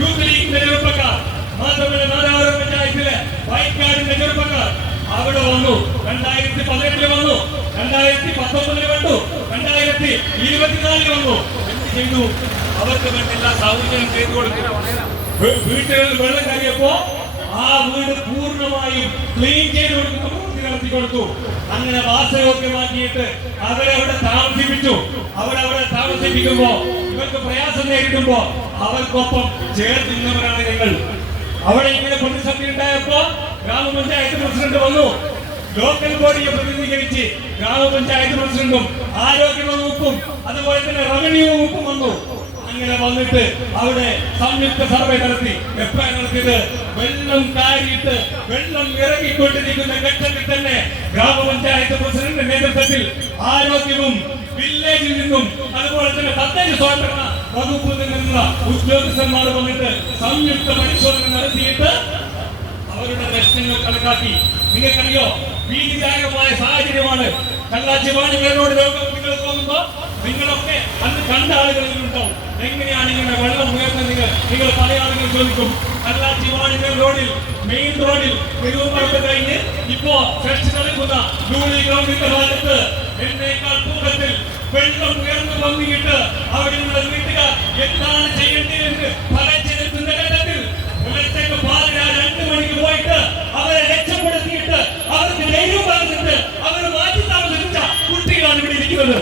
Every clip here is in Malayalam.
യൂത്ത് ലീഗിന്റെ ചെറുപ്പക്കാർ, മാത്രമല്ല നാലാവൂർ പഞ്ചായത്തിലെ വൈക്കാടിന്റെ ചെറുപ്പക്കാർ അവിടെ വന്നു. 2018 വന്നു, 2019 വന്നു, 2024 വന്നു. എന്ത് ചെയ്തു? അവർക്ക് വേണ്ട എല്ലാ സൗകര്യവും ചെയ്തു കൊടുത്തു. വീട്ടുകളിൽ വെള്ളം കയറിയപ്പോ ആ വീട് പൂർണ്ണമായും ക്ലീൻ ചെയ്ത് കൊടുക്കുന്ന പ്രവൃത്തി നടത്തി കൊടുത്തു. അങ്ങനെ വാസയോഗ്യമാക്കിയിട്ട് അവിടെ താമസിപ്പിച്ചു. അവിടെ താമസിപ്പിക്കുമ്പോ ഇവർക്ക് പ്രയാസം നേരിടുമ്പോ അവർക്കൊപ്പം ചേർന്നിരുന്നവരാണ് ഞങ്ങൾ. അവിടെ ഇങ്ങനെ പ്രതിസന്ധി ഉണ്ടായപ്പോ ഗ്രാമപഞ്ചായത്ത് പ്രസിഡന്റ് വന്നു. ലോക്കൽ ബോഡിയെ പ്രതിനിധീകരിച്ച് ഗ്രാമപഞ്ചായത്ത് പ്രസിഡന്റും ആരോഗ്യ വകുപ്പും അതുപോലെ തന്നെ റവന്യൂ വകുപ്പും വന്നു. അങ്ങനെ വന്നിട്ട് അവിടെ സംയുക്ത സർവേ നടത്തി. എപ്പോഴാണ് നടത്തിയത്? വെള്ളം കാരിയിട്ട് വെള്ളം ഇറങ്ങിക്കൊണ്ടിരിക്കുന്ന ഘട്ടത്തിൽ തന്നെ ഗ്രാമപഞ്ചായത്ത് പ്രസിഡന്റിന്റെ നേതൃത്വത്തിൽ ആരോഗ്യവും വില്ലേജിൽ നിന്നും അതുപോലെ തന്നെ തദ്ദേശ സ്വയംഭരണ വകുപ്പിൽ നിന്നുള്ള ഉദ്യോഗസ്ഥന്മാർ വന്നിട്ട് സംയുക്ത പരിശോധന നടത്തിയിട്ട് അവരുടെ പ്രശ്നങ്ങൾ കണക്കാക്കി. നിങ്ങൾക്കറിയോ, ഭീതിദായകമായ സാഹചര്യമാണ്. കള്ളാച്ചി വാണിജ്യങ്ങളോട് രോഗം നിങ്ങൾ പോകുമ്പോ നിങ്ങളൊക്കെ അന്ന് കണ്ട ആളുകളിലുണ്ടാവും. എങ്ങനെയാണ് ഇങ്ങനെ വെള്ളം ഉയർന്നത്? നിങ്ങൾ പല ആളുകൾ ചോദിക്കും. കള്ളാച്ചി വാണിജ്യ റോഡിൽ, മെയിൻ റോഡിൽ പെരുമ്പറമ്പ് കഴിഞ്ഞ് ഇപ്പോ ഫ്രഷ് നടക്കുന്ന ജൂലി ഗ്രൗണ്ടിന്റെ ഭാഗത്ത് എന്നേക്കാൾ തൂക്കത്തിൽ വെള്ളം ഉയർന്നു വന്നിട്ട് അവിടെയുള്ള വീട്ടുകാർ എന്താണ് ചെയ്യേണ്ടതെന്ന് പകച്ചെടുക്കുന്ന ഘട്ടത്തിൽ പുലർച്ചയ്ക്ക് പാതിര 2 മണിക്ക് പോയിട്ട് അവരെ രക്ഷപ്പെടുത്തിയിട്ട് അവർക്ക് ധൈര്യം പറഞ്ഞിട്ട് അവർ മാറ്റി താമസിച്ച കുട്ടികളാണ് ഇവിടെ ഇരിക്കുന്നത്.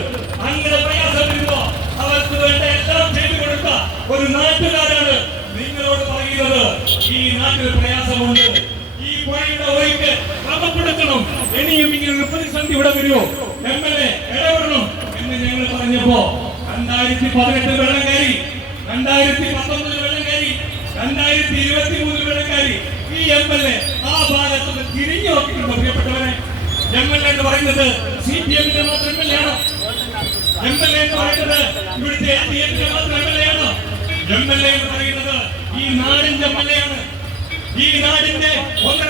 അങ്ങനെ പ്രയാസം വരുമ്പോ അവർക്ക് വേണ്ട എല്ലാം ചെയ്തു കൊടുത്ത ഒരു നാട്ടുകാരാണ് നിങ്ങളോട് പറയുന്നത്. ഈ നാട്ടിൽ പ്രയാസമുണ്ട്, ഈ പുഴയുടെ ഒഴുക്ക് ക്രമപ്പെടുത്തണം, ഇനിയും ഇങ്ങനെ പ്രതിസന്ധി ഇവിടെ വരുമോ, MLA ഇടപെടണം എന്ന് ഞങ്ങൾ പറഞ്ഞപ്പോ 2018 വെള്ളം കയറി, 2019 വെള്ളം കയറി, 2023 വെള്ളം കയറി. ഈ MLA ആ ഭാഗത്ത് തിരിഞ്ഞു നോക്കിയിട്ടുണ്ടോ? പ്രിയപ്പെട്ടവരെ, MLA എന്ന് പറയുന്നത് CPM-ന്റെ മാത്രം MLA ആണോ? MLA എന്ന് പറയുന്നത് ഇവിടുത്തെ LDF-ന്റെ മാത്രം MLA ആണോ? MLA എന്ന് പറയുന്നത് ഈ നാടിന്റെ MLA ആണ്. ഈ നാടിന്റെ 1.5